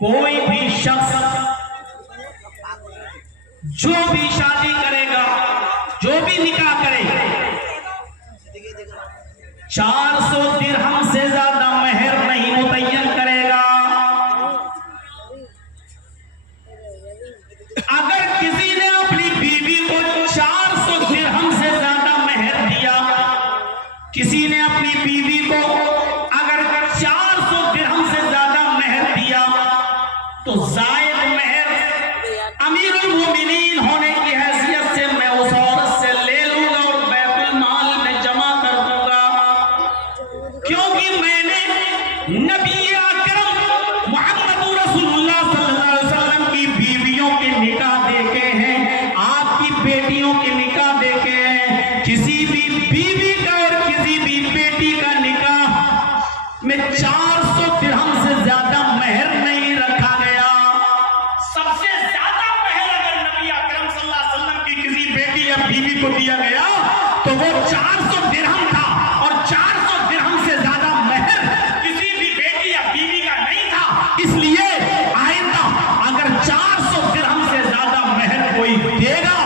कोई भी शख्स जो भी शादी करेगा, जो भी निकाह करेगा, 400 दिरहम से ज्यादा मेहर नहीं मुतय्यन करेगा। अगर किसी ने अपनी बीवी को 400 दिरहम से ज्यादा मेहर दिया, किसी ने अपनी बीवी को अगर 400 दिरहम से ज्यादा मेहर दिया, तो जायद मेहर अमीरुल मोमिनीन होने की हैसियत से मैं उस औरत से ले लूंगा और बैतुल माल में जमा कर दूंगा, क्योंकि मैंने नबी अकरम मुहम्मद रसूलुल्लाह सल्लल्लाहु अलैहि वसल्लम की बीवियों के निकाह देखे हैं, आपकी बेटियों के निकाह देखे हैं। किसी भी बीवी का और किसी भी बेटी का निकाह में 400 दिरहम से ज्यादा मेहर नहीं रखा गया। सबसे ज्यादा मेहर अगर नबी अकरम सल्लल्लाहु अलैहि वसल्लम की किसी बेटी या बीवी को दिया गया तो वो 400 दिरहम था, और 400 दिरहम से ज्यादा मेहर किसी भी बेटी या बीवी का नहीं था। इसलिए आइंदा अगर 400 दिरहम से ज्यादा मेहर कोई देगा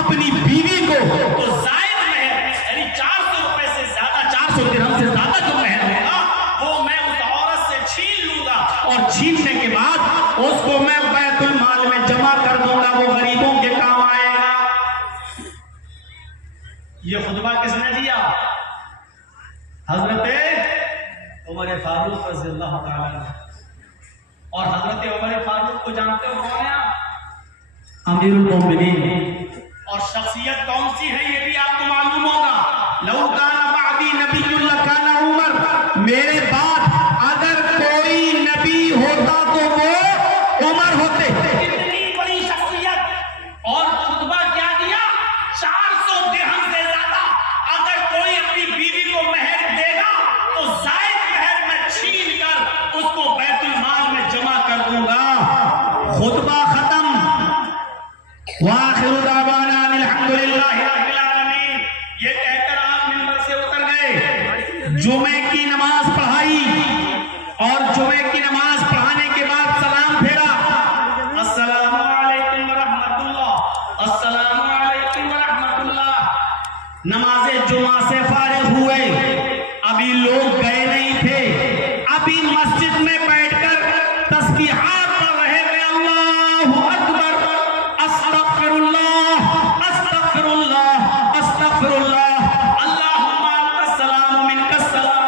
अपनी बीवी को, तो जायद मेहर यानी 400 रुपए से ज्यादा, 400 दिरहम से ज्यादा जो मेहर होगा वो मैं उस औरत से छीन लूंगा, और छीनने के बाद उसको मैं बैतुल माल में जमा कर दूंगा, वो गरीबों के काम आएगा। ये खुतबा किसने दिया? हजरत उमर फारूक रज़ियल्लाहु ताला अन्हु। और हजरत उमर फारूक को जानते हो कौन है? अमीरुल मोमिनीन। और शख्सियत कौन सी है ये भी आपको मालूम होगा। लौ काना बादी नबियुल लकाना उमर, मेरे बाद अगर कोई नबी होता तो वो उमर होते। इतनी बड़ी शख्सियत, और खुतबा क्या दिया? 400 दिरहम से ज्यादा अगर कोई अपनी बीवी को मेहर देगा तो जायद मेहर में छीन कर उसको बैतुल माल में जमा कर दूंगा। खुतबा खत्म। वाखिरु दावाना अल्हम्दुलिल्लाहि रब्बिल आलमीन। ये कहकर आप मिंबर से उतर गए, जुमे की नमाज पढ़ाई, और जुमे की नमाज पढ़ाने के बाद सलाम फेरा, अस्सलामु अलैकुम व रहमतुल्लाह, अस्सलामु अलैकुम व रहमतुल्लाह। नमाज़े जुमा से फारिग हुए, अभी लोग गए नहीं थे, अभी मस्जिद में बैठकर तस्बीहात पढ़ रहे थे, अल्लाहु अकबर, अस्तगफिरुल्लाह, अस्तगफिरुल्लाह, अस्तगफिरुल्लाह, अल्लाहुम्मा अंतस सलाम व मिनकस सलाम।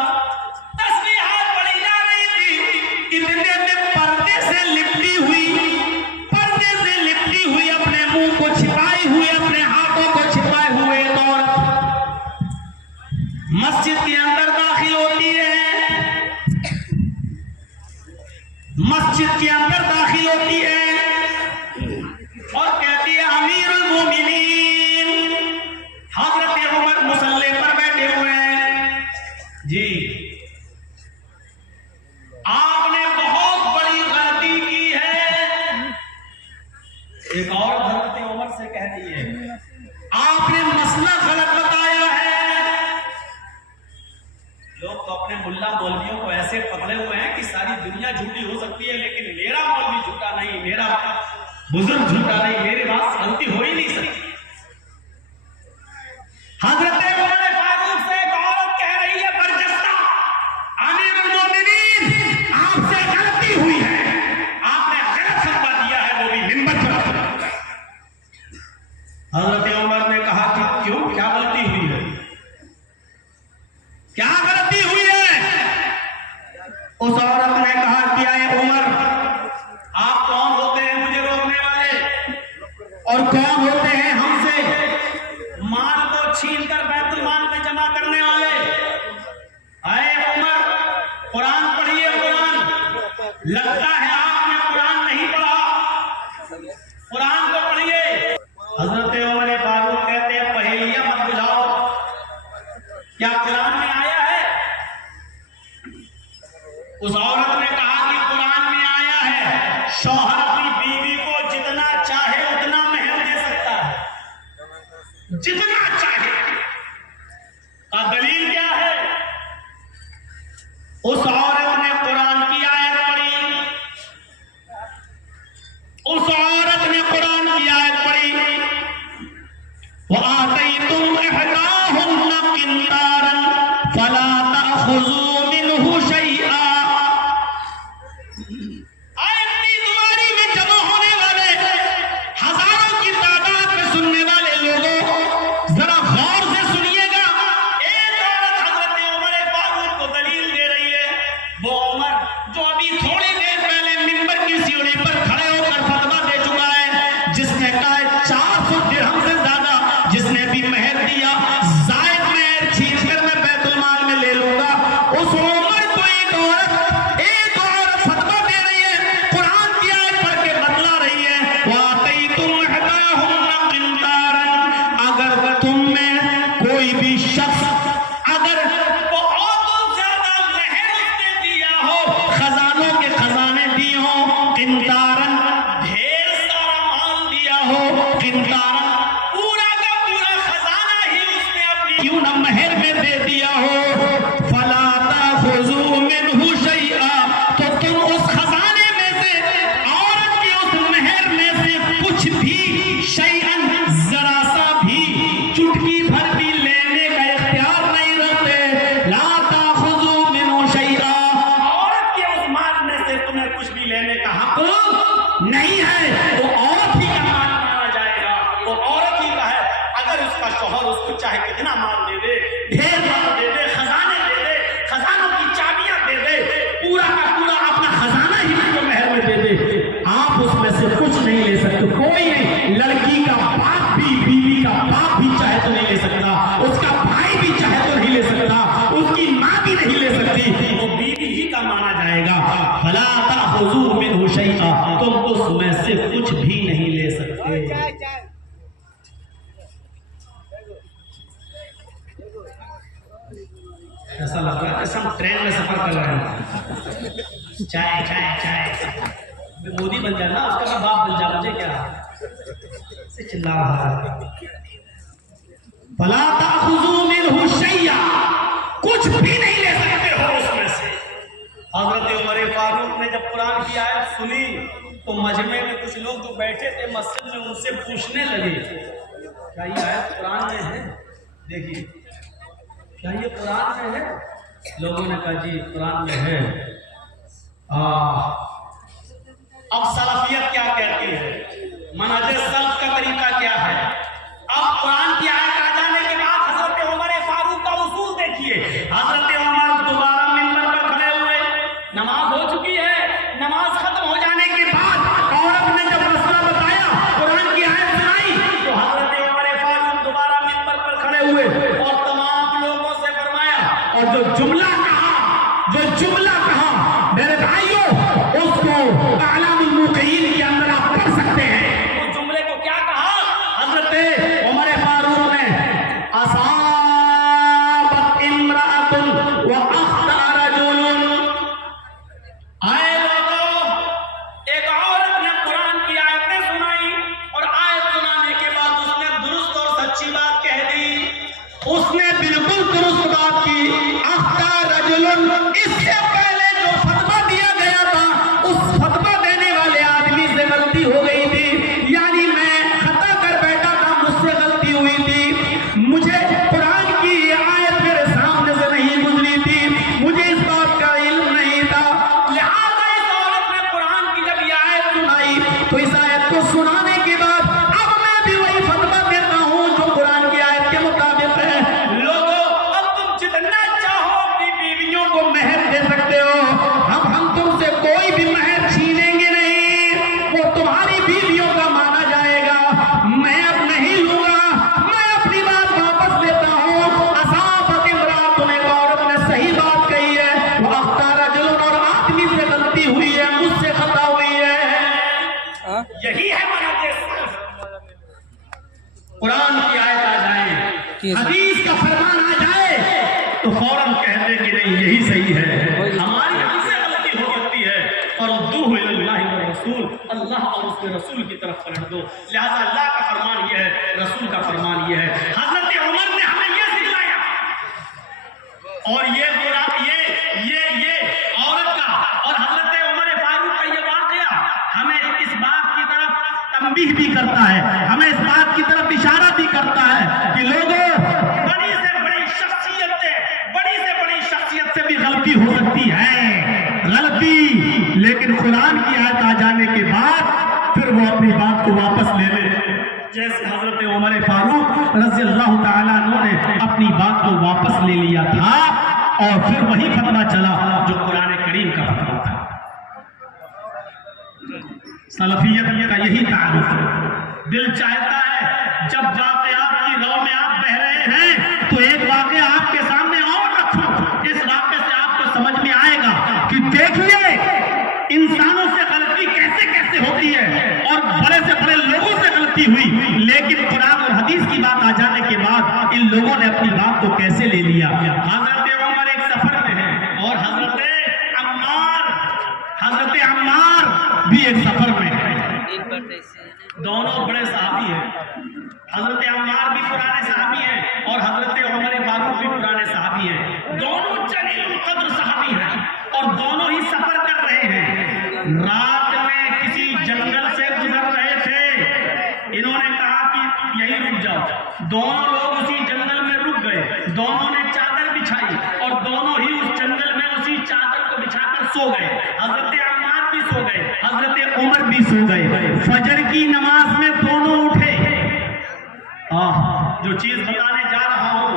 तस्बीहात पढ़ी जा रही थी। इतने में पर्दे से लिपटी हुई अपने मुंह को छिपाई हुई, अपने हाथों को छिपाए हुए मस्जिद के अंदर दाखिल होती है, मस्जिद के अंदर दाखिल होती है और कहती है, अमीरुल मोमिनीन, हजरत उमर मुसल्ले पर बैठे हुए हैं। जी, आपने बहुत बड़ी गलती की है। एक और हजरत उमर से कहती है, आपने मसला गलत बताया है। लोग तो अपने मुल्ला मौलवियों को ऐसे पकड़े हुए हैं कि सारी दुनिया झूठी हो सकती है, लेकिन मेरा मौलवी झूठा नहीं, मेरा बुजुर्ग झूठा नहीं, मेरे बात गलती हो ही नहीं सकती। हजरत उमर फारूक से एक औरत कह रही है, बरजस्ता, अमीरुल मोमिनीन, आपसे गलती हुई है, आपने गलत फतवा दिया है, वो भी मिंबर पर। हजरत उमर ने कहा कि क्यों, क्या गलती हुई है, क्या गलती हुई है? उस औरत ने कहा कि आए उमर, आप कौन होते हैं मुझे रोकने वाले, और कौन होते हैं हमसे माल को छीनकर बैतुल माल में जमा करने वाले? आए उमर, कुरान पढ़िए, कुरान। लगता है आपने कुरान नहीं पढ़ा, कुरान को पढ़िए। हजरत उमर फारूक कहते हैं, पहेलियां मत बुझाओ, क्या कुरान में आया है? उस औरत ने कहा कि कुरान में आया है, शौहर अपनी बीवी को जितना चाहे उतना मेहर दे सकता है, जितना चाहे। का दलील क्या है? उस औरत ने कुरान की आयत पढ़ी, जो अभी थोड़ी देर पहले मिंबर की सीढ़ी पर खड़े होकर फतवा दे चुका है, जिसने कहा है 400 दिरहम से ज्यादा जिसने भी मेहर दिया जायद मेहर छीन कर मैं बैतुल माल में ले लूंगा। उस उम्र को एक औरत फतवा दे रही है, कुरान की आयत पढ़ के बतला रही है, वातईतुम इहदाहुन्ना किंतारन, अगर तुम में कोई भी शख्स अगर बहुत ज्यादा मेहर उसने दिया हो, खजानों के खजाने दिए हो, किंतारन ढेर सारा माल दिया हो, किंतारन पूरा का पूरा खजाना ही उसने अपनी क्यों न मेहर में दे दिया हो, फला ताखुजू मिनहु शैआ, तो तुम उस खजाने में से औरत की उस मेहर में से कुछ भी शैअन जरा सा भी चुटकी भर भी लेने का इख्तियार नहीं रखते। ला ताखुजू मिनहु शैआ, औरत के उस माल में से तुम्हें कुछ भी लेने का हक नहीं है, वो औरत ही का माल माना जाएगा, वो औरत ही का है। अगर उसका शौहर उसको चाहे कितना माल दे दे, ढेर माल दे दे, खजाने दे दे, खजानों की चाबियां दे दे, पूरा का पूरा अपना खजाना ही उसको मेहर में दे दे, आप उसमें से कुछ नहीं ले सकते। कोई नहीं, लड़की का बाप भी, बीवी का बाप भी चाहे तो नहीं ले सकता, उसका भाई भी चाहे तो नहीं ले सकता, उसकी माँ भी नहीं ले सकती, वो बीवी ही का माना जाएगा। फला ताखुजू मिनहु शैआ, तुम उसमें से कुछ भी नहीं ले सकते। ऐसा लग रहा है जैसे हम ट्रेन में सफर कर रहे हैं। चाय चाय चाय, मोदी बन जाना, उसका मैं बाप बन जा, मुझे क्या से चिल्ला रहा है। फला ताखुजू मिनहु शैआ, कुछ भी नहीं ले सकते हो उसमें से। हजरत उमर फारूक ने जब कुरान की आयत सुनी तो मजमे में कुछ लोग जो बैठे थे मस्जिद में उनसे पूछने लगे, क्या ये आयत कुरान में है? देखिए, क्या ये कुरान में है? लोगों ने कहा जी कुरान में है। अब सलफियत क्या कहती है, मनहज सल्फ का तरीका क्या है? अब कुरान की आयत आ जाने के बाद हजरत उमर फारूक का उसूल देखिए। हजरत उमर दोबारा मिंबर पर खड़े हुए, नमाज हो चुकी है, नमाज खत्म हो जाने के बाद औरत ने जब मसला बताया, कुरान की आयत सुनाई, तो हजरत उमर फारूक दोबारा मिंबर पर खड़े हुए और तमाम लोगों से फरमाया, और जो जुमला कहा मेरे भाइयों, उसको आलामुल मुक़य्यिन के अंदर आप पढ़ सकते हैं। उस जुमले को क्या कहा हजरत उमर फारूक ने? असाबत इम्राअतुन व अख्ता रजुलन, आए लोगों, एक औरत ने कुरान की आयतें सुनाई और आयत सुनाने के बाद उसने दुरुस्त और सच्ची बात कह दी, उसने बिल्कुल दुरुस्त बात की। अख्ता रजुलन, इससे पहले जो फतवा दिया गया था उस फतवा देने वाले आदमी से गलती हो गई थी, यानी मैं खता कर बैठा था, मुझसे गलती हुई थी, मुझे कुरान की ये आयत मेरे सामने से नहीं गुजरी थी, मुझे इस बात का इल्म नहीं था। लिहाजा इस औरत ने कुरान की जब ये आयत सुनाई तो इस आयत को सुनाने के बाद अब मैं भी वही फतवा देता हूँ जो कुरान की आयत के मुताबिक है। लोगों, अब तुम जितना चाहो अपनी बीवियों को मेहर दे सकते हो, हम तुमसे कोई भी मेहर छीनेंगे नहीं, वो तुम्हारी बीवियों का माना जाएगा, मैं अब नहीं लूंगा, मैं अपनी बात वापस लेता हूँ। असाबत इम्राअतुन, एक औरत ने सही बात कही है, वो अख्ता रजुलन, और आदमी से गलती हुई है, मुझसे खता हुई है। यही है मनहज सल्फ। कुरान की आयत आ जाए, हदीस का फरमान आ जाए तो फौरन कह दे कि नहीं यही सही है, हमारी हमसे गलती हो सकती है, और दुहु इलल्लाहि व रसूल, अल्लाह और उसके रसूल की तरफ पलट दो। लिहाजा अल्लाह का फरमान यह है, रसूल का फरमान यह है। हजरत उमर ने हमें यह सिखाया, और ये औरत का और हजरत उमर फारूक का ये वाकया हमें इस बात की तरफ तंबीह भी करता है, हमें इस बात की तरफ इशारा भी करता है कि लोगों, बड़ी से बड़ी शख्सियत से भी गलती हो सकती है, गलती, लेकिन कुरान की आयत आ जाने के बाद फिर वो अपनी बात को वापस ले ले, जैसे हजरत उमर फारूक रज़ी अल्लाह ताला अन्हु ने अपनी बात को वापस ले लिया था, और फिर वही फतवा चला जो कुरान करीम का फतवा था। सलफियत का यही तारुफ है। दिल चाहता है जब वाक़यात की राह में आप बह रहे हैं तो एक वाक़या आपके सामने और रखो, इस वाक़े से आपको समझ में आएगा कि देखिए इंसानों से गलती कैसे कैसे होती है और बड़े से बड़े लोगों से गलती हुई, लेकिन कुरान और हदीस की बात आ जाने के बाद इन लोगों ने अपनी बात को कैसे ले लिया। हजरत उमर एक सफर में है और हजरत अम्मार भी एक सफर में है। दोनों बड़े सहाबी हैं। हजरत अम्मार भी पुराने सहाबी हैं और हजरत उमर फारूक भी पुराने सहाबी हैं। दोनों जलील कद्र सहाबी हैं और दोनों ही सफर कर रहे हैं। रात में किसी जंगल से गुजर रहे थे। इन्होंने कहा कि यहीं रुक जाओ। दोनों लोग उसी जंगल में रुक गए। दोनों ने चादर बिछाई और दोनों ही उस जंगल में उसी चादर को बिछाकर सो गए। हजरत अम्मार भी सो गए, हजरत उमर भी सो गए। फजर की नमाज में दोनों उठे। जो चीज बताने जा रहा हूं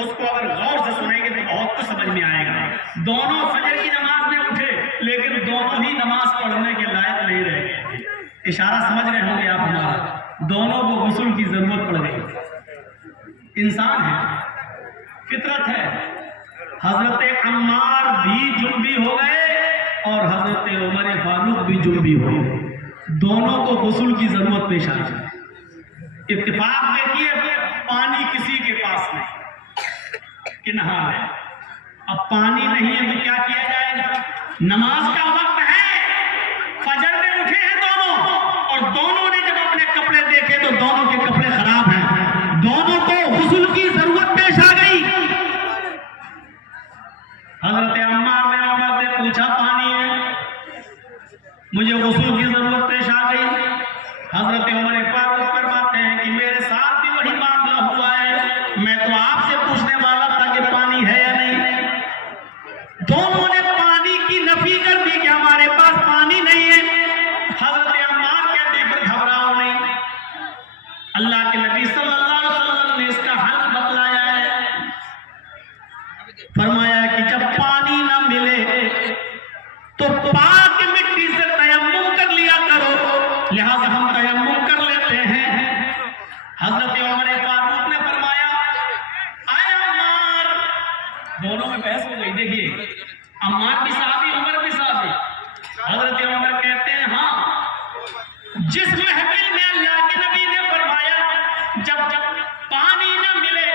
उसको अगर गौर से सुनेंगे तो बहुत कुछ समझ में आएगा। दोनों फजर की नमाज में उठे लेकिन दोनों ही नमाज पढ़ने के लायक नहीं रहे। इशारा समझ रहे होंगे आप हमारा। दोनों को गुस्ल की जरूरत पड़ गई। इंसान है, फितरत है। हजरत अम्मार भी जुनबी हो गए और हजरत उमर फारूक भी जुनबी हो गए। दोनों को गुस्ल की जरूरत पेश आई। इत्तेफाक देखिए, पानी किसी के पास नहीं कि नहा ले। अब पानी नहीं है तो क्या किया जाएगा? नमाज का वक्त है, फजर में उठे हैं दोनों और दोनों ने जब अपने कपड़े देखे तो दोनों के कपड़े खराब हैं। दोनों को गुस्ल की जरूरत पेश आ गई। हजरत अम्मार ने उमर से पूछा, पानी है, मुझे गुस्ल की जरूरत पेश आ गई। हजरत उमर फारूक फरमाते हैं कि मेरे साथ भी वही मामला हुआ है। मैं तो आपसे पूछने वाला था कि पानी है या नहीं। दोनों ने पानी की नफी कर दी कि हमारे पास पानी नहीं है। हजरत अम्मार कहते हैं फिर घबराओ नहीं, अल्लाह के नबी सल्लल्लाहु अलैहि वसल्लम ने इसका हल बतलाया है। फरमाया कि जब पानी ना मिले तो पाक मिट्टी से तयम्मुम कर लिया करो। लिहाजा हम तयम्मुम कर लेते हैं। हजरत उमर फारूक ने फरमाया, आए अम्मार। दोनों में बहस हो गई। देखिए, अम्मार भी साहबी, उमर भी साहबी। हजरत उमर कहते हैं, हाँ, जिस महफिल में अल्लाह के नबी ने फरमाया जब जब पानी ना मिले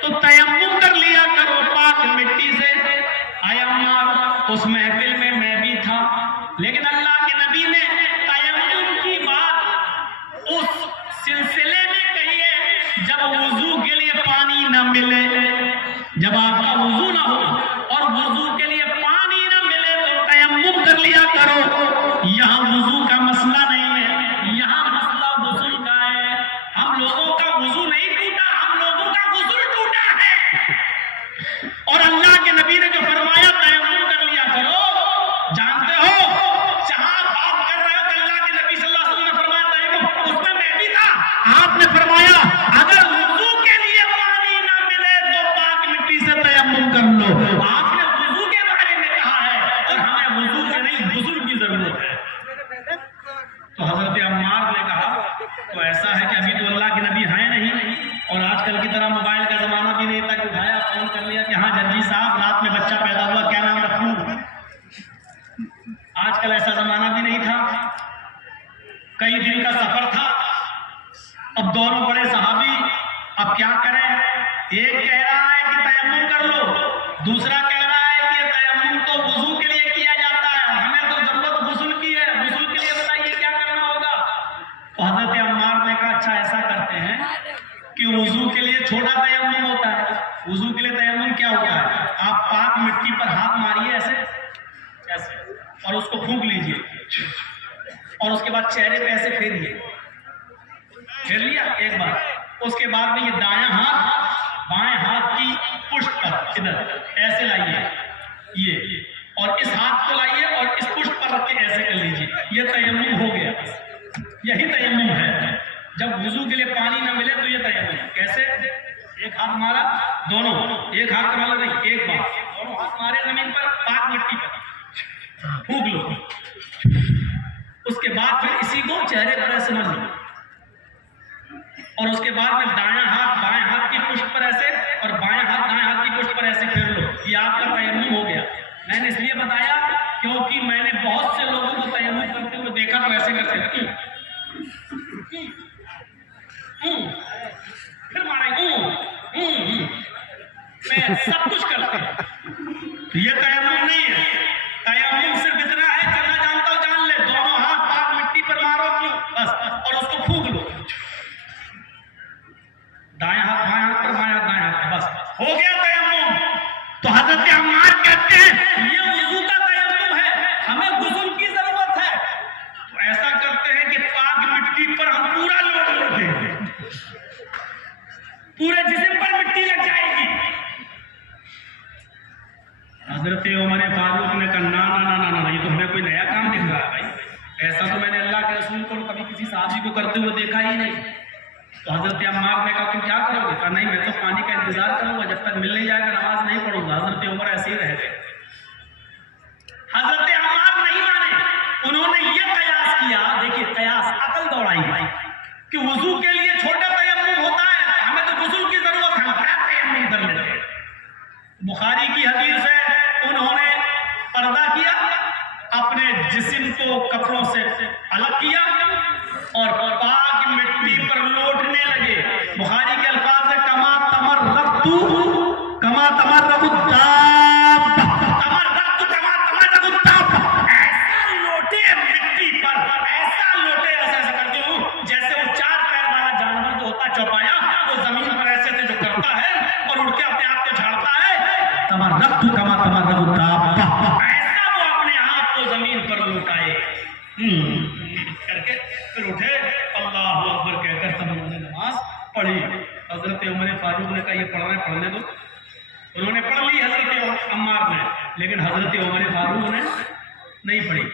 तो तयम्मुम कर लिया करो पाक मिट्टी से, आए अम्मार, उस महफिल में मैं भी था। लेकिन अल्लाह के नबी ने तयम्मुम की बात उस सिलसिले में कही है जब वुजू के लिए पानी न मिले। जब आपका वुजू ना हो और वुजू के लिए पानी न मिले तो तयम्मुम कर लिया करो। यहाँ वुजू का मसला नहीं है, यहाँ मसला वुजू का है। हम लोगों का वुजू नहीं टूटा, हम लोगों का वुजू टूटा है। और अल्लाह के नबी ने जो फरमाया तयम्मुम कर लिया करो, जानते हो जहां बात कर रहे हो अल्लाह के नबी सल्लल्लाहु अलैहि वसल्लम ने फरमाया तयम्मुम, उसमें मैं भी था। आपने फरमाया अगर वुजू के लिए पानी ना मिले तो पाक मिट्टी से तयम्मुम कर लो। आपने वुजू के बारे में कहा है और हमें वुजू के नहीं गुस्ल की जरूरत है। तो हजरत अम्मार ने कहा, तो ऐसा है कि अभी तो अल्लाह के नबी हैं नहीं और आजकल की तरह मोबाइल का जमाना भी नहीं था कि उठाया फोन कर लिया कि हाँ जर्जी साहब रात में बच्चा पैदा हुआ, क्या नाम रखूं। आजकल ऐसा जमाना भी नहीं था। कई दिन का सफर था। अब दोनों बड़े सहाबी, अब क्या करें? एक कह रहा है कि तयम्मुम कर लो, दूसरा कह रहा है कि तयम्मुम तो वुजू के लिए किया जाता है, हमें तो जरूरत गुस्ल की है, गुस्ल के लिए बताइए क्या करना होगा। तो हजरत अम्मार ने कहा, अच्छा ऐसा करते हैं कि वुजू के लिए छोटा तयम्मुम होता है। वुजू के लिए तयम्मुम क्या होता है? आप पाक मिट्टी पर हाथ मारिए ऐसे ऐसे और उसको फूंक लीजिए और उसके बाद चेहरे पे ऐसे फेरिए। फेर लिया एक बार, उसके बाद में ये दायां हाथ बाएं हाथ की पुष्ट पर इधर ऐसे लाइए ये, और इस हाथ को लाइए और इस पुष्ट पर रख के ऐसे कर लीजिए। ये तयम्मुम हो गया। यही तयम्मुम है। जब वुजू के लिए पानी न मिले तो ये तयम्मुम। कैसे? एक हाथ मारा, दोनों, एक हाथ का मतलब नहीं, एक बार दोनों हाथ मारे जमीन पर, पाक मिट्टी पर फूंक लो। उसके बाद फिर इसी को चेहरे पर ऐसे मल लो, और उसके बाद में दायां हाथ बाएं हाथ की पुष्ट पर ऐसे और बायां हाथ दाएं हाथ की पुष्ट पर ऐसे फेर लो। ये आपका तयम्मुम हो गया। मैंने इसलिए बताया क्योंकि मैंने बहुत से लोगों को तयम्मुम करते हुए देखा तो ऐसे करते फिर मारेंगे सब कुछ करते हैं। ये तयम्मुम नहीं है। तयम्मुम सिर्फ इतना है, करना जानता हो जान ले, दोनों हाथ पाक मिट्टी पर मारो क्यों बस, और उसको फूंक लो। दाएं हाथ बाएं हाथ पर, बाएं हाथ दाएं हाथ पर, बस हो गया तयम्मुम। तो हजरत अम्मार कहते हैं ये वुजू का तयम्मुम है, हमें गुस्ल की जरूरत है। तो ऐसा करते हैं कि पाक मिट्टी पर हम पूरा लोड दें, पूरे जिस्म पर मिट्टी लग जाएगी। हजरत उमर फारूक ने कहा ना ना ना ना, ये तो हमें कोई नया काम दिख रहा है भाई, ऐसा तो मैंने अल्लाह के रसूल को कभी किसी साहबी को करते हुए देखा ही नहीं। तो हजरत अम्मार ने कहा तुम क्या करोगे? कहा नहीं, मैं तो पानी का इंतजार करूंगा, जब तक मिल नहीं जाएगा नमाज नहीं पढ़ूंगा। हजरत उमर ऐसे ही रह गए। हजरत अम्मार नहीं माने, उन्होंने ये कयास किया, देखिए कयास, अकल दौड़ाई भाई, कि वुजू के लिए छोटा तयम्मुम होता है, हमें तो गुस्ल की जरूरत है, बड़ा तयम्मुम कर लेते हैं। बुखारी की हदीस है, उन्होंने पर्दा किया, अपने जिस्म को कपड़ों से अलग किया और पाक मिट्टी पर लौटने लगे। बुखारी के अल्फाज है कमा तमर रक्तु कमा तमर रकुत्ताब, तमर रक्तु कमा तमर रकुत्ताब, ऐसा लोटे मिट्टी पर, ऐसा लोटे, ऐसा ऐसा करते हूँ जैसे वो चार पैर वाला जानवर जो होता चौपाया, वो जमीन पर ऐसे ऐसे जो करता है और उड़ के अपने आप को झाड़ता है, तमर रक्तु कमा तमर रकुत्ताब, ऐसा वो अपने आप को जमीन पर लौटाए करके फिर उठे, अल्लाहु अकबर कहकर तब उन्होंने नमाज पढ़ी। हजरत उमर फारूक ने कहा ये पढ़ना पढ़ने दो। उन्होंने पढ़ ली हजरत अम्मार ने, लेकिन हजरत उमर फारूक ने नहीं पढ़ी।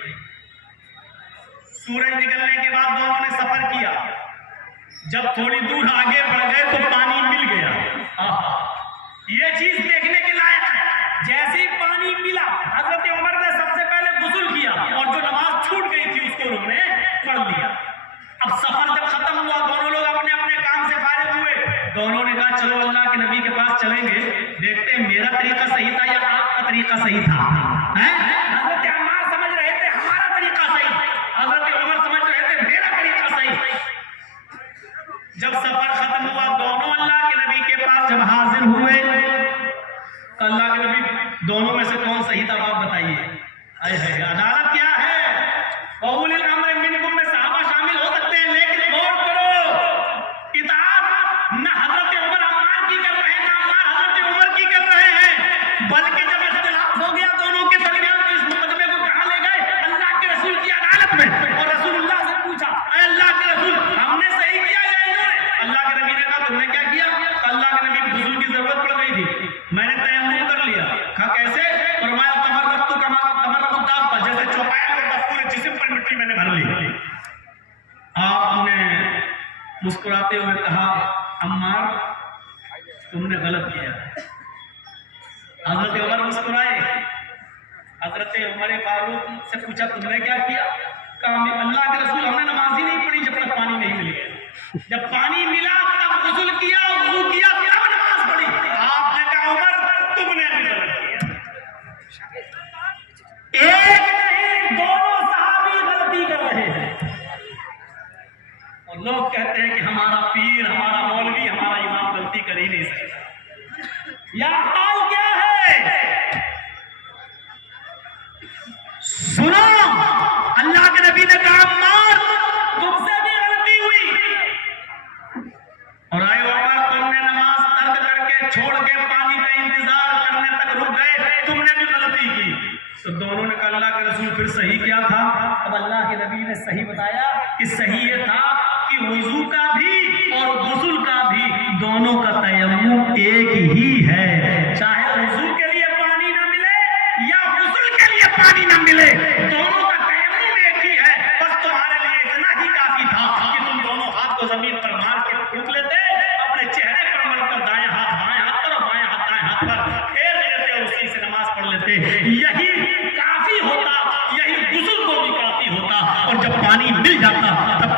सूरज निकलने के बाद दोनों ने सफर किया। जब थोड़ी दूर आगे बढ़ गए तो पानी मिल गया। ये चीज देखने के लायक है। जैसे ही पानी मिला, हजरत उमर ने सबसे पहले गुस्ल किया और जो नमाज छूट गई थी उसको उन्होंने पढ़ लिया। अब सफर जब खत्म हुआ, दोनों लोग अपने अपने काम से फारिग हुए। दोनों ने कहा चलो अल्लाह के नबी के पास चलेंगे, देखते हैं मेरा तरीका सही था या आपका तरीका सही था। हजरत अम्मार समझ रहे थे हमारा तरीका सही, हजरत उमर समझ रहे थे मेरा तरीका सही। जब सफर खत्म हुआ, दोनों अल्लाह के नबी के पास जब हाजिर हुए, अल्लाह के नबी दोनों में से कौन सही था आप बताइए। अदालत क्या है? उलिल अम्र मिनकुम में सहाबा शामिल हो सकते हैं, लेकिन गौर करो, इताअत न हजरत उमर अम्मार की कर रहे हैं, न अम्मार हजरत उमर की कर रहे हैं, बल्कि जब इख्तिलाफ हो गया दोनों के दरमियान, इस मुकदमे को कहां ले गए? अल्लाह के रसूल की अदालत में। और रसूलुल्लाह से पूछा, अल्लाह के रसूल हमने सही किया या इन्होंने? अल्लाह के नबी ने कहा तुमने क्या किया? अल्लाह के नबी को गुस्ल की जरूरत पड़ गई थी, मैंने तयम्मुम कर लिया। कहा कैसे? फरमाया तमर रक्तु कमा तमर रकुत्ताब, जैसे चौपाया करता पूरे जिस्म पर मिट्टी मैंने भर ली। आपने मुस्कुराते हुए कहा अम्मार तुमने गलत किया। हजरत उमर मुस्कुराए। हजरत उमर फारूक से पूछा तुमने क्या किया? कहा अल्लाह के रसूल हमने नमाज ही नहीं पढ़ी जब तक पानी नहीं मिल गया, जब पानी मिला तब गुस्ल किया, वुजू किया, तब नमाज पढ़ी। आपने कहा उमर तुमने भी गलत किया। एक नहीं दोनों सहाबी गलती कर रहे हैं और लोग कहते हैं कि हमारा पीर, हमारा मौलवी, हमारा इमाम गलती कर ही नहीं सकता। यह हाल क्या है? सुनो, अल्लाह के नबी ने कहा अम्मार तुमसे भी गलती हुई और आए उमर तुमने नमाज तर्क करके छोड़ के पानी का इंतजार करने तक रुक गए, तुमने भी गलती की। तो दोनों ने कहा अल्लाह के रसूल फिर सही क्या था? अब अल्लाह के नबी ने सही बताया कि सही ये था कि वुजू का भी और गुस्ल का भी दोनों का तयम्मुम एक ही है। चाहे वुजू के लिए पानी ना मिले या गुस्ल के लिए पानी ना मिले, दोनों का तयम्मुम एक ही है। बस तुम्हारे लिए इतना ही काफी था कि तुम दोनों हाथ को जमीन पर मार के फूंक लेते, अपने चेहरे पर मलकर दाएं हाथ बाएं हाथ पर और बाएं हाथ दाएं हाथ पर फेर लेते और उसी से नमाज पढ़ लेते। यही काफी होता, यही गुस्ल को भी काफी होता। और जब पानी मिल जाता तब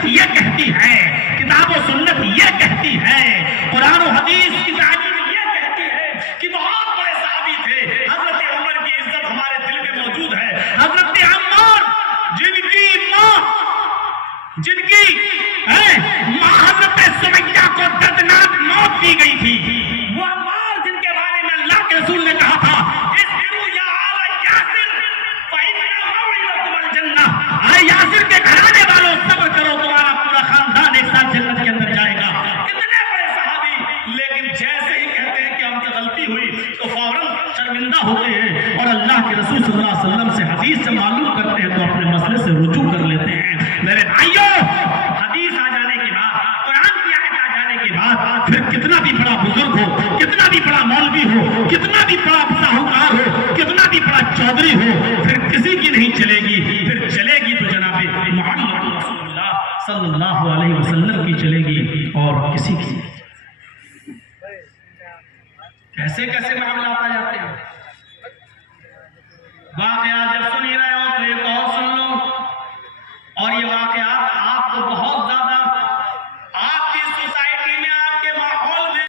शरीयत ये कहती है, किताब और सुन्नत ये कहती है, कुरान और हदीस की तालीम ये कहती है कि बहुत बड़े सहाबी थे। हजरत उमर की इज्जत हमारे दिल में मौजूद है। हजरत अम्मार जिनकी मां हजरत सुमैया को दर्दनाक मौत दी गई थी, वो अम्मार जिनके बारे में अल्लाह के रसूल ने कहा था यासिर के घराने वालों सब्र करो, तुम्हारा पूरा खानदान एक साथ जन्नत के अंदर जाएगा। कितने बड़े सहाबी, लेकिन जैसे ही कहते हैं कि हमसे गलती हुई तो फौरन शर्मिंदा होते हैं और अल्लाह के रसूल सल्लल्लाहु अलैहि वसल्लम से हदीस से मालूम करते हैं तो अपने मसले से रुजू कर लेते हैं। मेरे भाइयों, हदीस आ जाने के बाद, कुरान की आयत आ जाने के बाद फिर कितना भी बड़ा बुजुर्ग हो, कितना भी बड़ा मौलवी हो, कितना भी बड़ा साहूकार हो, कितना भी बड़ा चौधरी हो, फिर किसी की नहीं चलेगी। फिर चलेगी तो जनाबे मुहम्मद रसूलुल्लाह सल्लल्लाहु अलैहि वसल्लम की चलेगी और किसी की। कैसे कैसे मामला आ जाते हैं, वाक़या जब सुन ही रहे हो